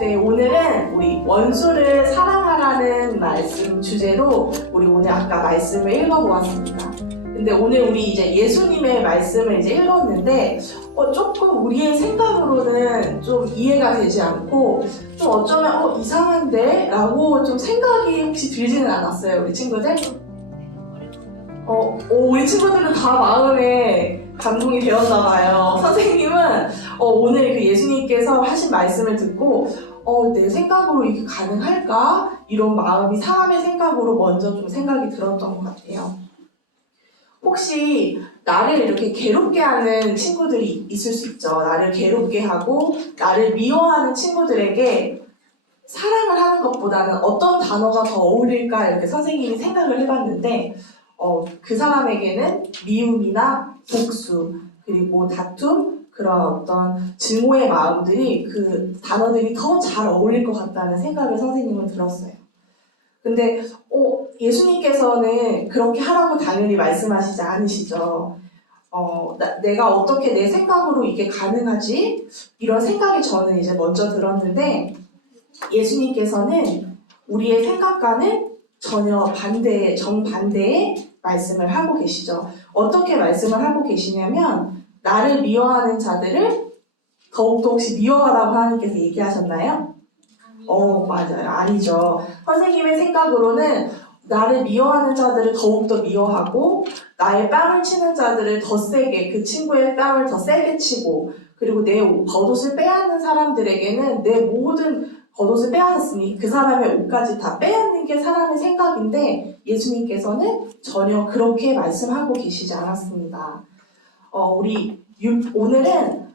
네, 오늘은 우리 원수를 사랑하라는 말씀 주제로 우리 오늘 아까 말씀을 읽어보았습니다. 근데 오늘 우리 이제 예수님의 말씀을 이제 읽었는데 조금 우리의 생각으로는 좀 이해가 되지 않고 좀 어쩌면 이상한데? 라고 좀 생각이 혹시 들지는 않았어요, 우리 친구들? 우리 친구들은 다 마음에 감동이 되었나봐요. 선생님은 오늘 그 예수님께서 하신 말씀을 듣고 내 생각으로 이게 가능할까? 이런 마음이 사람의 생각으로 먼저 좀 생각이 들었던 것 같아요. 혹시 나를 이렇게 괴롭게 하는 친구들이 있을 수 있죠. 나를 괴롭게 하고 나를 미워하는 친구들에게 사랑을 하는 것보다는 어떤 단어가 더 어울릴까 이렇게 선생님이 생각을 해봤는데 그 사람에게는 미움이나 복수, 그리고 다툼, 그런 어떤 증오의 마음들이 그 단어들이 더 잘 어울릴 것 같다는 생각을 선생님은 들었어요. 근데 예수님께서는 그렇게 하라고 당연히 말씀하시지 않으시죠. 내가 어떻게 내 생각으로 이게 가능하지? 이런 생각이 저는 이제 먼저 들었는데 예수님께서는 우리의 생각과는 전혀 정반대의 말씀을 하고 계시죠. 어떻게 말씀을 하고 계시냐면 나를 미워하는 자들을 더욱더 혹시 미워하라고 하나님께서 얘기하셨나요? 맞아요. 아니죠. 선생님의 생각으로는 나를 미워하는 자들을 더욱더 미워하고 나의 뺨을 치는 자들을 더 세게, 그 친구의 뺨을 더 세게 치고 그리고 내 겉옷을 빼앗는 사람들에게는 내 모든 겉옷을 빼앗았으니 그 사람의 옷까지 다 빼앗는 게 사람의 생각인데 예수님께서는 전혀 그렇게 말씀하고 계시지 않았습니다. 오늘은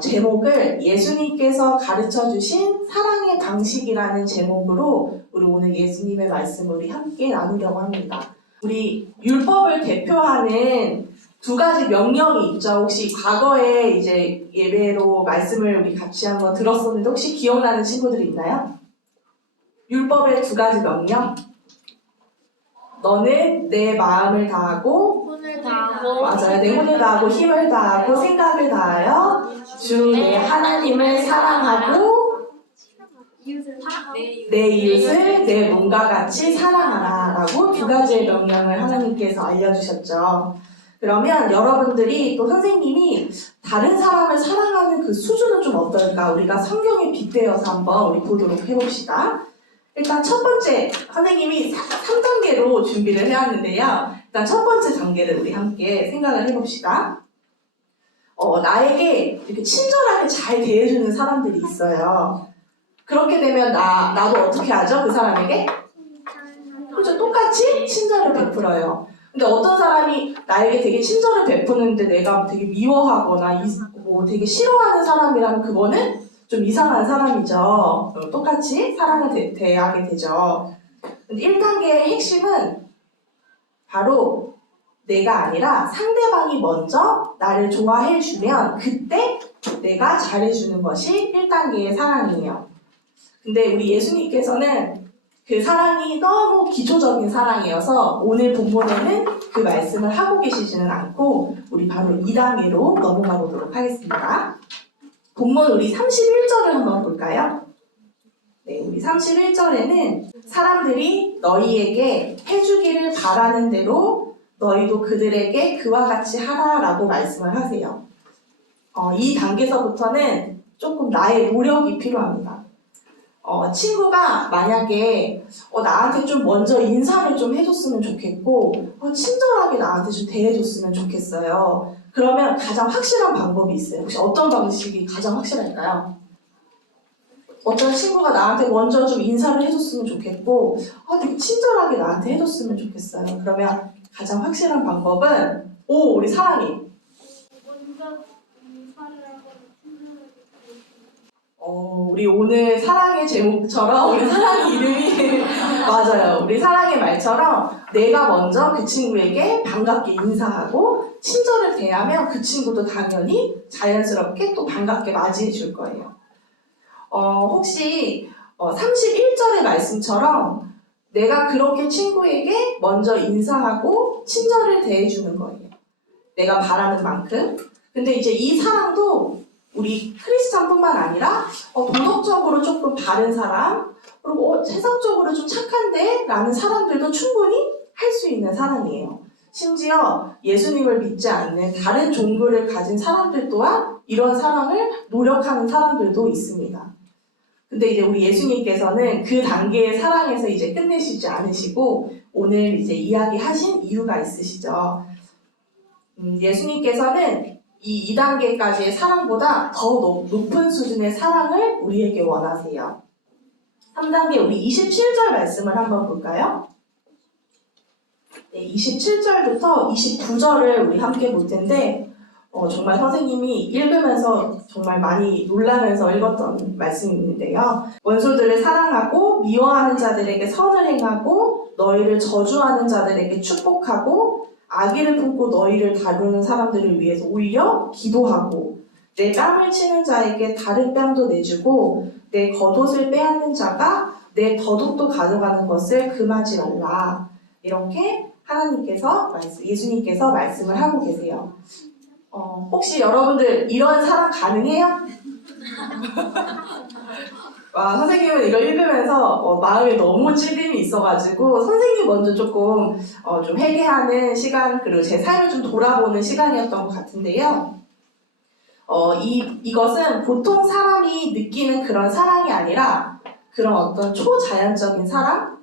제목을 예수님께서 가르쳐주신 사랑의 방식이라는 제목으로 우리 오늘 예수님의 말씀을 우리 함께 나누려고 합니다. 우리 율법을 대표하는 두 가지 명령이 있죠. 혹시 과거에 이제 예배로 말씀을 우리 같이 한번 들었었는데 혹시 기억나는 친구들이 있나요? 율법의 두 가지 명령? 너는 내 마음을 다하고 혼을 다하고 맞아요. 내 혼을 다하고 힘을 다하고 생각을 다하여 주 내 하나님을 사랑하고 내 이웃을 내 몸과 같이 사랑하라 라고 두 가지의 명령을 하나님께서 알려주셨죠. 그러면 여러분들이 또 선생님이 다른 사람을 사랑하는 그 수준은 좀 어떨까? 우리가 성경에 빗대어서 한번 우리 보도록 해봅시다. 일단 첫 번째, 선생님이 3단계로 준비를 해왔는데요. 일단 첫 번째 단계를 우리 함께 생각을 해봅시다. 나에게 이렇게 친절하게 잘 대해주는 사람들이 있어요. 그렇게 되면 나도 어떻게 하죠? 그 사람에게? 그렇죠. 똑같이 친절을 베풀어요. 근데 어떤 사람이 나에게 되게 친절을 베푸는데 내가 되게 미워하거나 되게 싫어하는 사람이라면 그거는 좀 이상한 사람이죠. 똑같이 사랑을 대하게 되죠. 근데 1단계의 핵심은 바로 내가 아니라 상대방이 먼저 나를 좋아해주면 그때 내가 잘해주는 것이 1단계의 사랑이에요. 근데 우리 예수님께서는 그 사랑이 너무 기초적인 사랑이어서 오늘 본문에는 그 말씀을 하고 계시지는 않고 우리 바로 2단계로 넘어가 보도록 하겠습니다. 본문 우리 31절을 한번 볼까요? 네, 우리 31절에는 사람들이 너희에게 해주기를 바라는 대로 너희도 그들에게 그와 같이 하라라고 말씀을 하세요. 이 단계에서부터는 조금 나의 노력이 필요합니다. 친구가 만약에 나한테 좀 먼저 인사를 좀 해줬으면 좋겠고 친절하게 나한테 좀 대해줬으면 좋겠어요. 그러면 가장 확실한 방법이 있어요. 혹시 어떤 방식이 가장 확실할까요? 어떤 친구가 나한테 먼저 좀 인사를 해줬으면 좋겠고 되게 친절하게 나한테 해줬으면 좋겠어요. 그러면 가장 확실한 방법은 우리 사랑이 우리 오늘 사랑의 제목처럼 우리 사랑의 이름이 맞아요. 우리 사랑의 말처럼 내가 먼저 그 친구에게 반갑게 인사하고 친절을 대하면 그 친구도 당연히 자연스럽게 또 반갑게 맞이해 줄 거예요. 혹시 31절의 말씀처럼 내가 그렇게 친구에게 먼저 인사하고 친절을 대해주는 거예요. 내가 바라는 만큼. 근데 이제 이 사랑도 우리 크리스찬뿐만 아니라 도덕적으로 조금 바른 사람, 그리고 세상적으로 좀 착한데? 라는 사람들도 충분히 할 수 있는 사랑이에요. 심지어 예수님을 믿지 않는 다른 종교를 가진 사람들 또한 이런 사랑을 노력하는 사람들도 있습니다. 근데 이제 우리 예수님께서는 그 단계의 사랑에서 이제 끝내시지 않으시고 오늘 이제 이야기하신 이유가 있으시죠. 예수님께서는 이 2단계까지의 사랑보다 더 높은 수준의 사랑을 우리에게 원하세요. 3단계 우리 27절 말씀을 한번 볼까요? 네, 27절부터 29절을 우리 함께 볼 텐데 정말 선생님이 읽으면서 정말 많이 놀라면서 읽었던 말씀이 있는데요. 원수들을 사랑하고 미워하는 자들에게 선을 행하고 너희를 저주하는 자들에게 축복하고 악의를 품고 너희를 다루는 사람들을 위해서 오히려 기도하고 내 뺨을 치는 자에게 다른 뺨도 내주고 내 겉옷을 빼앗는 자가 내 덧옷도 가져가는 것을 금하지 말라. 이렇게 예수님께서 말씀을 하고 계세요. 혹시 여러분들 이런 사랑 가능해요? 선생님은 이걸 읽으면서 마음에 너무 찔림이 있어가지고 선생님 먼저 조금 좀 회개하는 시간, 그리고 제 삶을 좀 돌아보는 시간이었던 것 같은데요. 이것은 보통 사람이 느끼는 그런 사랑이 아니라 그런 어떤 초자연적인 사랑?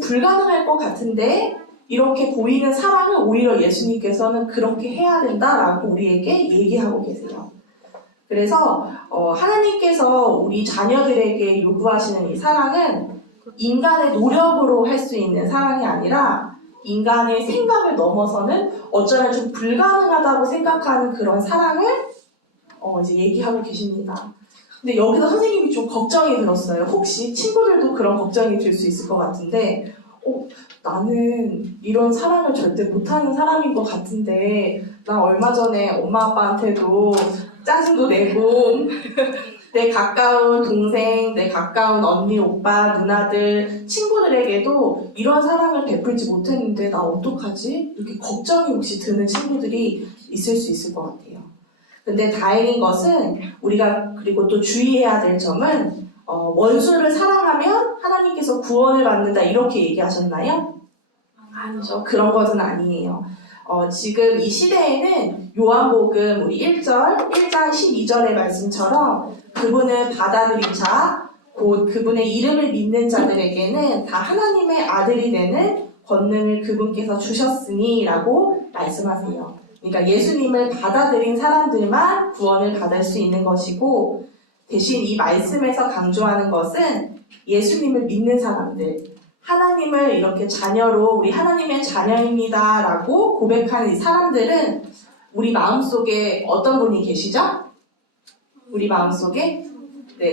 불가능할 것 같은데 이렇게 보이는 사랑을 오히려 예수님께서는 그렇게 해야 된다라고 우리에게 얘기하고 계세요. 그래서 하나님께서 우리 자녀들에게 요구하시는 이 사랑은 인간의 노력으로 할 수 있는 사랑이 아니라 인간의 생각을 넘어서는 어쩌면 좀 불가능하다고 생각하는 그런 사랑을 이제 얘기하고 계십니다. 근데 여기서 선생님이 좀 걱정이 들었어요. 혹시 친구들도 그런 걱정이 들 수 있을 것 같은데 나는 이런 사랑을 절대 못하는 사람인 것 같은데 나 얼마 전에 엄마 아빠한테도 짜증도 내고 내 가까운 동생, 내 가까운 언니, 오빠, 누나들, 친구들에게도 이런 사랑을 베풀지 못했는데 나 어떡하지? 이렇게 걱정이 혹시 드는 친구들이 있을 수 있을 것 같아요. 근데 다행인 것은 우리가 그리고 또 주의해야 될 점은 원수를 사랑하면 하나님께서 구원을 받는다 이렇게 얘기하셨나요? 아니죠. 그런 것은 아니에요. 지금 이 시대에는 요한복음 우리 1장 12절의 말씀처럼 그분을 받아들인 자, 곧 그분의 이름을 믿는 자들에게는 다 하나님의 아들이 되는 권능을 그분께서 주셨으니 라고 말씀하세요. 그러니까 예수님을 받아들인 사람들만 구원을 받을 수 있는 것이고 대신 이 말씀에서 강조하는 것은 예수님을 믿는 사람들, 하나님을 이렇게 자녀로 우리 하나님의 자녀입니다 라고 고백하는 이 사람들은 우리 마음속에 어떤 분이 계시죠? 우리 마음속에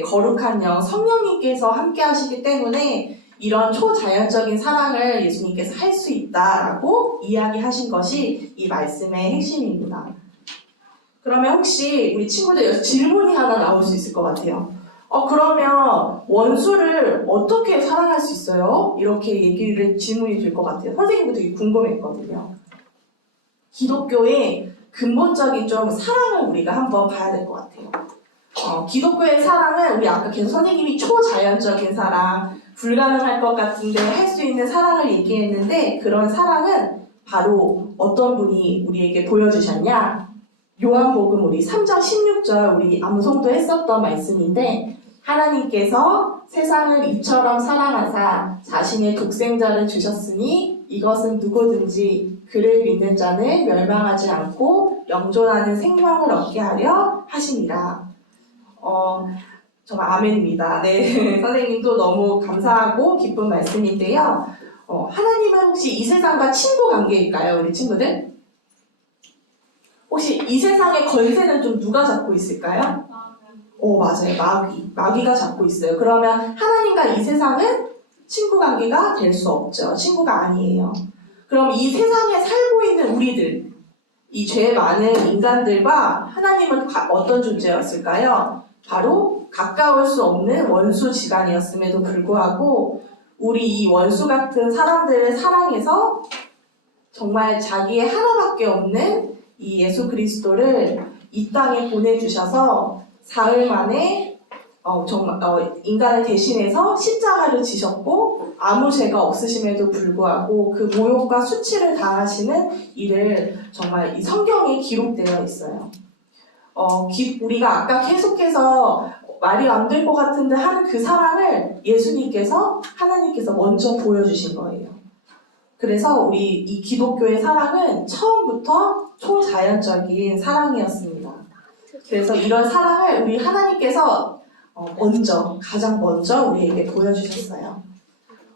거룩한 영 성령님께서 함께 하시기 때문에 이런 초자연적인 사랑을 예수님께서 할 수 있다라고 이야기하신 것이 이 말씀의 핵심입니다. 그러면 혹시 우리 친구들 질문이 하나 나올 수 있을 것 같아요. 그러면 원수를 어떻게 사랑할 수 있어요? 이렇게 질문이 될 것 같아요. 선생님도 되게 궁금했거든요. 기독교의 근본적인 좀 사랑을 우리가 한번 봐야 될 것 같아요. 기독교의 사랑은 우리 아까 계속 선생님이 초자연적인 사랑, 불가능할 것 같은데 할 수 있는 사랑을 얘기했는데 그런 사랑은 바로 어떤 분이 우리에게 보여주셨냐? 요한복음 우리 3장 16절 우리 암송도 했었던 말씀인데 하나님께서 세상을 이처럼 사랑하사 자신의 독생자를 주셨으니 이것은 누구든지 그를 믿는 자는 멸망하지 않고 영존하는 생명을 얻게 하려 하심이라. 정말 아멘입니다. 네, 선생님도 너무 감사하고 기쁜 말씀인데요. 하나님은 혹시 이 세상과 친구 관계일까요, 우리 친구들? 혹시 이 세상의 권세는 좀 누가 잡고 있을까요? 맞아요. 마귀가 잡고 있어요. 그러면 하나님과 이 세상은 친구 관계가 될 수 없죠. 친구가 아니에요. 그럼 이 세상에 살고 있는 우리들, 이 죄 많은 인간들과 하나님은 어떤 존재였을까요? 바로 가까울 수 없는 원수 지간이었음에도 불구하고 우리 이 원수 같은 사람들을 사랑해서 정말 자기의 하나밖에 없는 이 예수 그리스도를 이 땅에 보내주셔서 사흘 만에 정말 인간을 대신해서 십자가를 지셨고 아무 죄가 없으심에도 불구하고 그 모욕과 수치를 당하시는 일을 정말 이 성경에 기록되어 있어요. 우리가 아까 계속해서 말이 안 될 것 같은데 하는 그 사랑을 하나님께서 먼저 보여주신 거예요. 그래서 우리 이 기독교의 사랑은 처음부터 초자연적인 사랑이었습니다. 그래서 이런 사랑을 우리 하나님께서 가장 먼저 우리에게 보여주셨어요.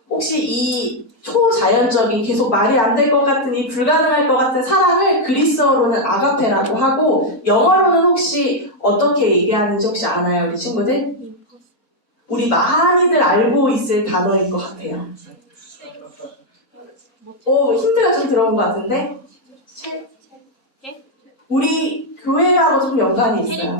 혹시 이 초자연적인 계속 말이 안 될 것 같은 이 불가능할 것 같은 사랑을 그리스어로는 아가페라고 하고 영어로는 혹시 어떻게 얘기하는지 혹시 아나요, 우리 친구들? 우리 많이들 알고 있을 단어일 것 같아요. 힌트가 좀 들어온 것 같은데? 우리 교회하고 좀 연관이 있어요.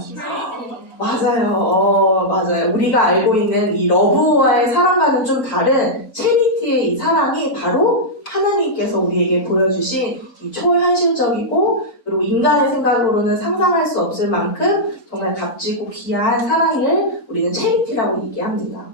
맞아요. 맞아요. 우리가 알고 있는 이 러브와의 사랑과는 좀 다른 체리티의 이 사랑이 바로 하나님께서 우리에게 보여주신 이 초현실적이고 그리고 인간의 생각으로는 상상할 수 없을 만큼 정말 값지고 귀한 사랑을 우리는 체리티라고 얘기합니다.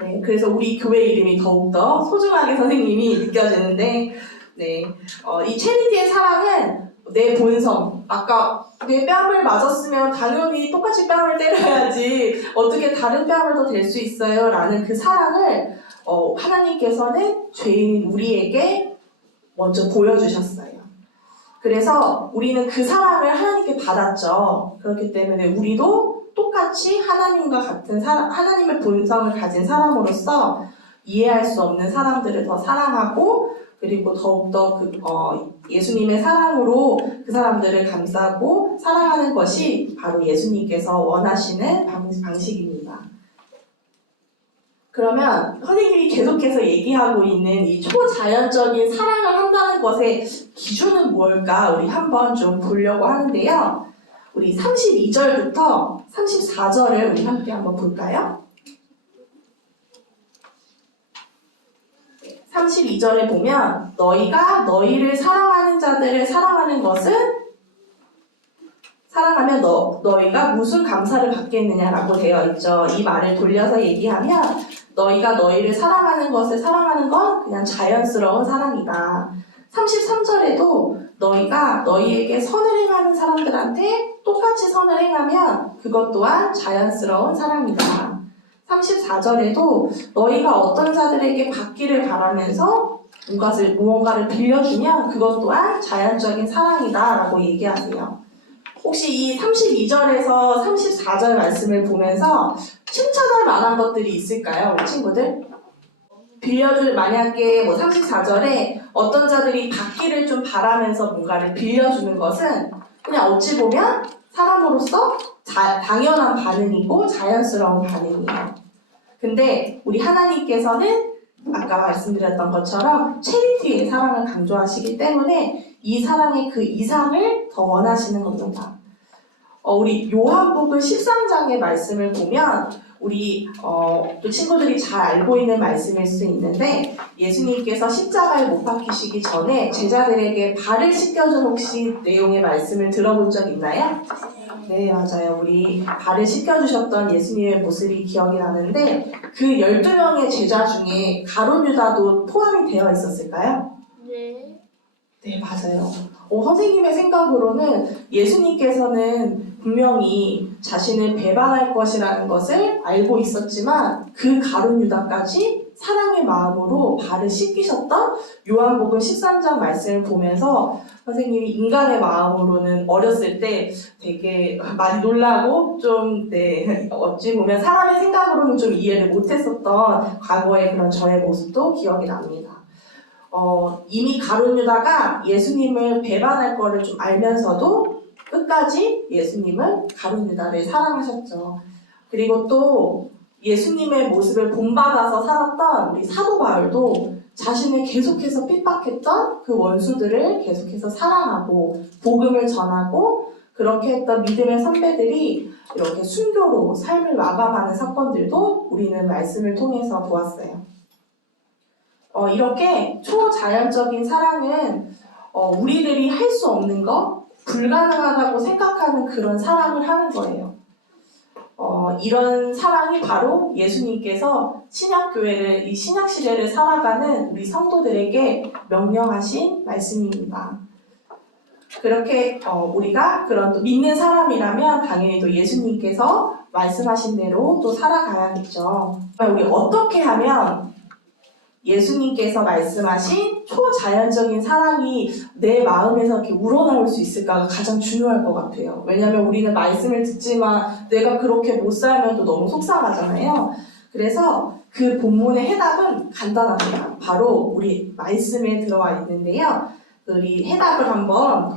네, 그래서 우리 교회 이름이 더욱더 소중하게 선생님이 느껴지는데 이 체리티의 사랑은 내 본성, 아까 내 뺨을 맞았으면 당연히 똑같이 뺨을 때려야지 어떻게 다른 뺨을 더 댈 수 있어요? 라는 그 사랑을 하나님께서는 죄인인 우리에게 먼저 보여주셨어요. 그래서 우리는 그 사랑을 하나님께 받았죠. 그렇기 때문에 우리도 똑같이 하나님과 같은 하나님의 본성을 가진 사람으로서 이해할 수 없는 사람들을 더 사랑하고 그리고 더욱더 예수님의 사랑으로 그 사람들을 감싸고 사랑하는 것이 바로 예수님께서 원하시는 방식입니다. 그러면 선생님이 계속해서 얘기하고 있는 이 초자연적인 사랑을 한다는 것의 기준은 뭘까? 우리 한번 좀 보려고 하는데요. 우리 32절부터 34절을 우리 함께 한번 볼까요? 32절에 보면 너희가 너희를 사랑하는 자들을 사랑하는 것은 사랑하면 너희가 무슨 감사를 받겠느냐라고 되어 있죠. 이 말을 돌려서 얘기하면 너희가 너희를 사랑하는 것을 사랑하는 건 그냥 자연스러운 사랑이다. 33절에도 너희가 너희에게 선을 행하는 사람들한테 똑같이 선을 행하면 그것 또한 자연스러운 사랑이다. 34절에도 너희가 어떤 자들에게 받기를 바라면서 무언가를 빌려주면 그것 또한 자연적인 사랑이다 라고 얘기하세요. 혹시 이 32절에서 34절 말씀을 보면서 칭찬할 만한 것들이 있을까요? 우리 친구들? 만약에 34절에 어떤 자들이 받기를 좀 바라면서 뭔가를 빌려주는 것은 그냥 어찌 보면 사람으로서 당연한 반응이고 자연스러운 반응이에요. 근데 우리 하나님께서는 아까 말씀드렸던 것처럼 체리티의 사랑을 강조하시기 때문에 이 사랑의 그 이상을 더 원하시는 겁니다. 우리 요한복음 13장의 말씀을 보면 우리 또 친구들이 잘 알고 있는 말씀일 수 있는데 예수님께서 십자가에 못 박히시기 전에 제자들에게 발을 씻겨준 혹시 내용의 말씀을 들어본 적 있나요? 네, 맞아요. 우리 발을 씻겨주셨던 예수님의 모습이 기억이 나는데 그 12명의 제자 중에 가룟 유다도 포함이 되어 있었을까요? 네. 네, 맞아요. 선생님의 생각으로는 예수님께서는 분명히 자신을 배반할 것이라는 것을 알고 있었지만 그 가룟 유다까지 사랑의 마음으로 발을 씻기셨던 요한복음 13장 말씀을 보면서 선생님이 인간의 마음으로는 어렸을 때 되게 많이 놀라고 좀 어찌 보면 사람의 생각으로는 좀 이해를 못했었던 과거의 그런 저의 모습도 기억이 납니다. 이미 가룟 유다가 예수님을 배반할 거를 좀 알면서도 끝까지 예수님은 가룟 유다를 사랑하셨죠. 그리고 또 예수님의 모습을 본받아서 살았던 우리 사도 바울도 자신을 계속해서 핍박했던 그 원수들을 계속해서 사랑하고 복음을 전하고 그렇게 했던 믿음의 선배들이 이렇게 순교로 삶을 마감하는 사건들도 우리는 말씀을 통해서 보았어요. 이렇게 초자연적인 사랑은 우리들이 할 수 없는 거, 불가능하다고 생각하는 그런 사랑을 하는 거예요. 이런 사랑이 바로 예수님께서 신약교회를, 이 신약시대를 살아가는 우리 성도들에게 명령하신 말씀입니다. 그렇게 우리가 그런 또 믿는 사람이라면 당연히 또 예수님께서 말씀하신 대로 또 살아가야겠죠. 우리 어떻게 하면 예수님께서 말씀하신 초자연적인 사랑이 내 마음에서 이렇게 우러나올 수 있을까가 가장 중요할 것 같아요. 왜냐하면 우리는 말씀을 듣지만 내가 그렇게 못 살면 또 너무 속상하잖아요. 그래서 그 본문의 해답은 간단합니다. 바로 우리 말씀에 들어와 있는데요. 우리 해답을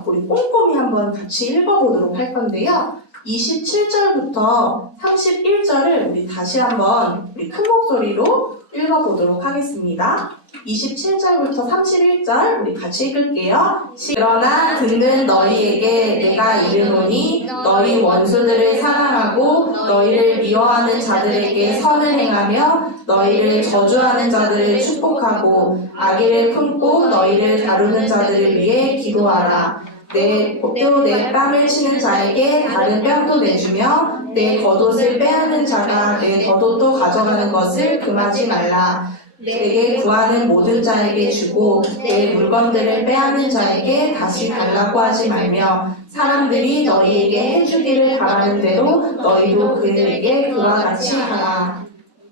우리 꼼꼼히 한번 같이 읽어보도록 할 건데요. 27절부터 31절을 우리 다시 한번 우리 큰 목소리로 읽어보도록 하겠습니다. 27절부터 31절 우리 같이 읽을게요. 그러나 듣는 너희에게 내가 이르노니 너희 원수들을 사랑하고 너희를 미워하는 자들에게 선을 행하며 너희를 저주하는 자들을 축복하고 악의를 품고 너희를 다루는 자들을 위해 기도하라. 또 내 뺨을 치는 자에게 다른 뺨도 내주며 내 겉옷을 빼앗는 자가 내 겉옷도 가져가는 것을 금하지 말라. 내게 구하는 모든 자에게 주고 내 물건들을 빼앗는 자에게 다시 달라고 하지 말며 사람들이 너희에게 해주기를 바라는 대로 너희도 그들에게 그와 같이 하라.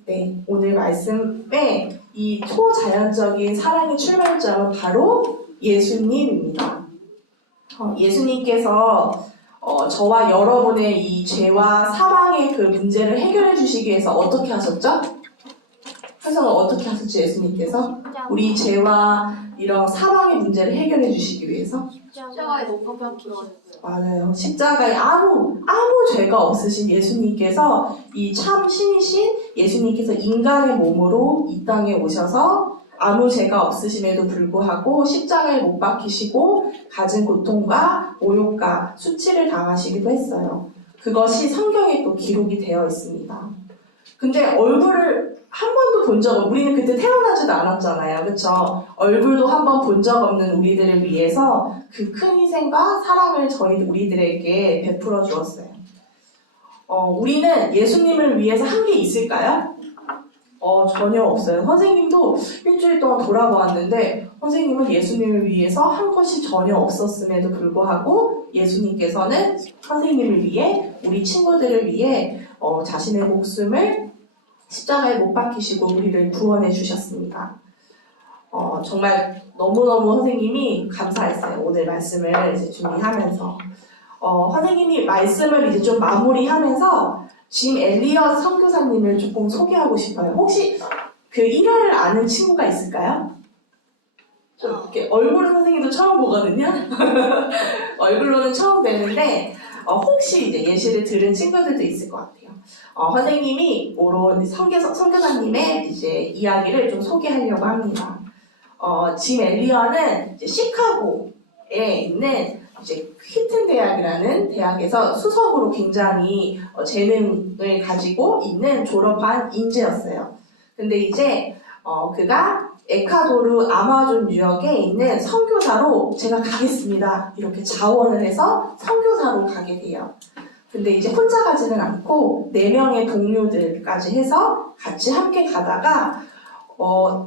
네, 오늘 말씀에 이 초자연적인 사랑의 출발점은 바로 예수님입니다. 예수님께서 저와 여러분의 이 죄와 사망의 그 문제를 해결해 주시기 위해서 어떻게 하셨죠? 해석을 어떻게 하셨죠, 예수님께서? 우리 죄와 이런 사망의 문제를 해결해 주시기 위해서? 십자가에 못 박히셨어요. 맞아요. 십자가에 아무 죄가 없으신 예수님께서 이 참 신이신 예수님께서 인간의 몸으로 이 땅에 오셔서 아무 죄가 없으심에도 불구하고 십자가에 못 박히시고 가진 고통과 모욕과 수치를 당하시기도 했어요. 그것이 성경에 또 기록이 되어 있습니다. 근데 얼굴을 한 번도 본 적 없는, 우리는 그때 태어나지도 않았잖아요. 그쵸? 얼굴도 한 번 본 적 없는 우리들을 위해서 그 큰 희생과 사랑을 우리들에게 베풀어 주었어요. 우리는 예수님을 위해서 한 게 있을까요? 전혀 없어요. 선생님도 일주일 동안 돌아보았는데 선생님은 예수님을 위해서 한 것이 전혀 없었음에도 불구하고 예수님께서는 선생님을 위해, 우리 친구들을 위해 자신의 목숨을 십자가에 못 박히시고 우리를 구원해 주셨습니다. 정말 너무너무 선생님이 감사했어요. 오늘 말씀을 이제 준비하면서. 선생님이 말씀을 이제 좀 마무리하면서 짐 엘리엇 선교사님을 조금 소개하고 싶어요. 혹시 그 일화를 아는 친구가 있을까요? 이렇게 얼굴은 선생님도 처음 보거든요. 얼굴로는 처음 뵈는데 혹시 이제 예시를 들은 친구들도 있을 것 같아요. 선생님이 오로 선교사님의 이제 이야기를 좀 소개하려고 합니다. 짐 엘리엇은 이제 시카고에 있는 이제 휘튼 대학이라는 대학에서 수석으로 굉장히 재능을 가지고 있는 졸업한 인재였어요. 근데 이제 그가 에콰도르 아마존 유역에 있는 선교사로 제가 가겠습니다. 이렇게 자원을 해서 선교사로 가게 돼요. 근데 이제 혼자 가지는 않고 4명의 동료들까지 해서 같이 함께 가다가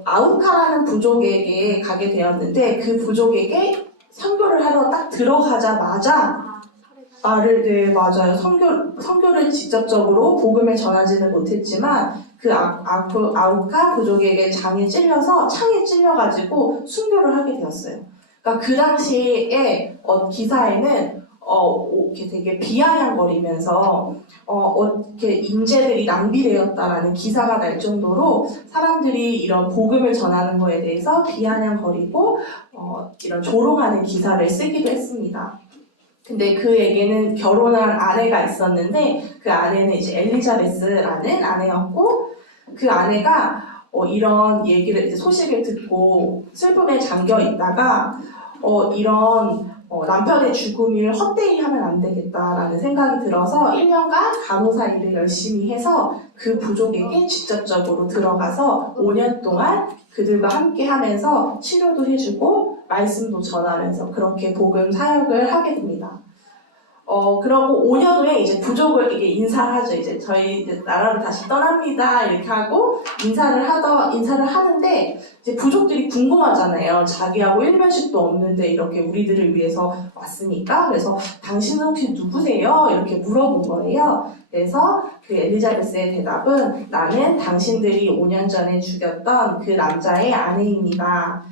아우카라는 부족에게 가게 되었는데 그 부족에게 선교를 하러 딱 들어가자마자 네, 맞아요. 선교를 직접적으로 복음을 전하지는 못했지만 그 아우카 부족에게 창에 찔려가지고 순교를 하게 되었어요. 그러니까 그 당시에 기사에는 이렇게 되게 비아냥거리면서 이렇게 인재들이 낭비되었다라는 기사가 날 정도로 사람들이 이런 복음을 전하는 거에 대해서 비아냥거리고 이런 조롱하는 기사를 쓰기도 했습니다. 근데 그에게는 결혼한 아내가 있었는데 그 아내는 이제 엘리자베스라는 아내였고 그 아내가 이런 얘기를 이제 소식을 듣고 슬픔에 잠겨 있다가 이런 남편의 죽음을 헛되이 하면 안 되겠다라는 생각이 들어서 1년간 간호사 일을 열심히 해서 그 부족에게 직접적으로 들어가서 5년 동안 그들과 함께 하면서 치료도 해주고 말씀도 전하면서 그렇게 복음 사역을 하게 됩니다. 그러고 5년 후에 이제 부족을 이게 인사를 하죠. 이제 저희 나라로 다시 떠납니다. 이렇게 하고 인사를 하는데 이제 부족들이 궁금하잖아요. 자기하고 일면식도 없는데 이렇게 우리들을 위해서 왔으니까. 그래서 당신은 혹시 누구세요? 이렇게 물어본 거예요. 그래서 그 엘리자베스의 대답은 나는 당신들이 5년 전에 죽였던 그 남자의 아내입니다.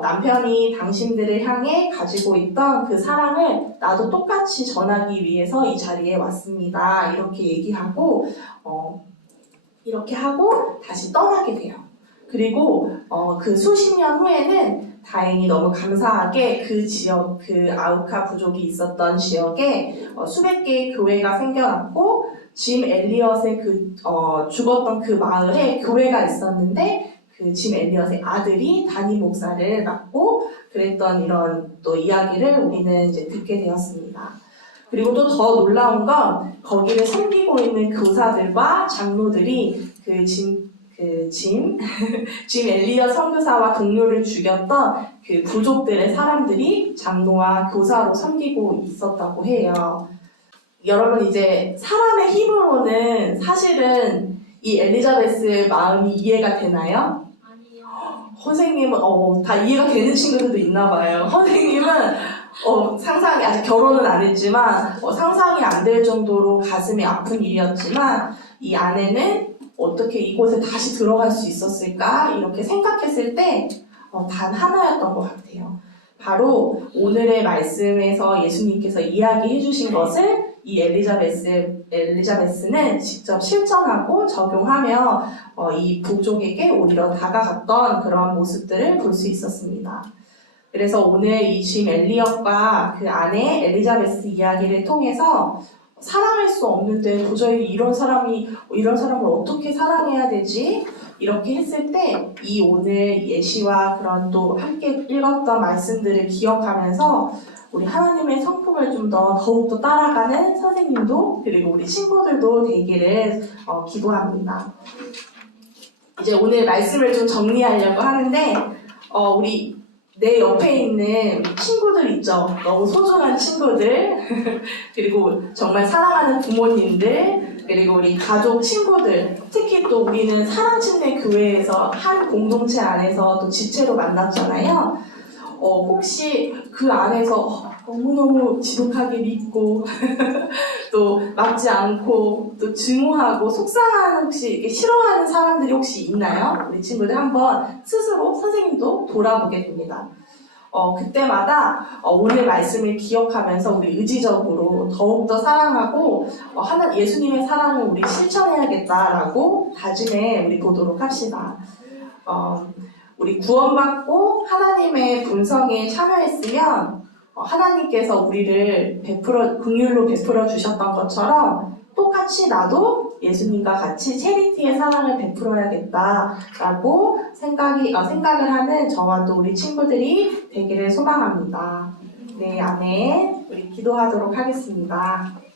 남편이 당신들을 향해 가지고 있던 그 사랑을 나도 똑같이 전하기 위해서 이 자리에 왔습니다. 이렇게 하고 다시 떠나게 돼요. 그리고 그 수십 년 후에는 다행히 너무 감사하게 그 지역, 그 아우카 부족이 있었던 지역에 수백 개의 교회가 생겨났고 짐 엘리엇의 죽었던 그 마을에 교회가 있었는데 그 짐 엘리엇의 아들이 단임 목사를 맡고 그랬던 이런 또 이야기를 우리는 이제 듣게 되었습니다. 그리고 또 더 놀라운 건 거기를 섬기고 있는 교사들과 장로들이 짐 엘리엇 선교사와 동료를 죽였던 그 부족들의 사람들이 장로와 교사로 섬기고 있었다고 해요. 여러분 이제 사람의 힘으로는 사실은 이 엘리자베스의 마음이 이해가 되나요? 선생님은 다 이해가 되는 친구들도 있나 봐요. 선생님은 상상이 아직 결혼은 안 했지만 상상이 안 될 정도로 가슴이 아픈 일이었지만 이 아내는 어떻게 이곳에 다시 들어갈 수 있었을까 이렇게 생각했을 때 단 하나였던 것 같아요. 바로 오늘의 말씀에서 예수님께서 이야기해 주신 것을 이 엘리자베스는 직접 실천하고 적용하며 이 부족에게 오히려 다가갔던 그런 모습들을 볼 수 있었습니다. 그래서 오늘 이 짐 엘리엇과 그 아내 엘리자베스 이야기를 통해서 사랑할 수 없는데 도저히 이런 사람을 어떻게 사랑해야 되지? 이렇게 했을 때 이 오늘 예시와 그런 또 함께 읽었던 말씀들을 기억하면서 우리 하나님의 성품을 좀 더욱더 따라가는 선생님도 그리고 우리 친구들도 되기를 기도합니다. 이제 오늘 말씀을 좀 정리하려고 하는데 우리 내 옆에 있는 친구들 있죠. 너무 소중한 친구들 그리고 정말 사랑하는 부모님들 그리고 우리 가족 친구들 특히 또 우리는 사랑침례 교회에서 한 공동체 안에서 또 지체로 만났잖아요. 혹시 그 안에서 너무너무 지독하게 믿고 또 막지 않고 또 증오하고 속상한 혹시 이렇게 싫어하는 사람들이 혹시 있나요? 우리 친구들 한번 스스로 선생님도 돌아보게 됩니다. 그때마다 오늘 말씀을 기억하면서 우리 의지적으로 더욱더 사랑하고 예수님의 사랑을 우리 실천해야겠다라고 다짐해 우리 보도록 합시다. 우리 구원받고 하나님의 본성에 참여했으면 하나님께서 우리를 긍휼로 베풀어 주셨던 것처럼 똑같이 나도 예수님과 같이 체리티의 사랑을 베풀어야겠다라고 생각을 하는 저와 또 우리 친구들이 되기를 소망합니다. 네, 아멘. 우리 기도하도록 하겠습니다.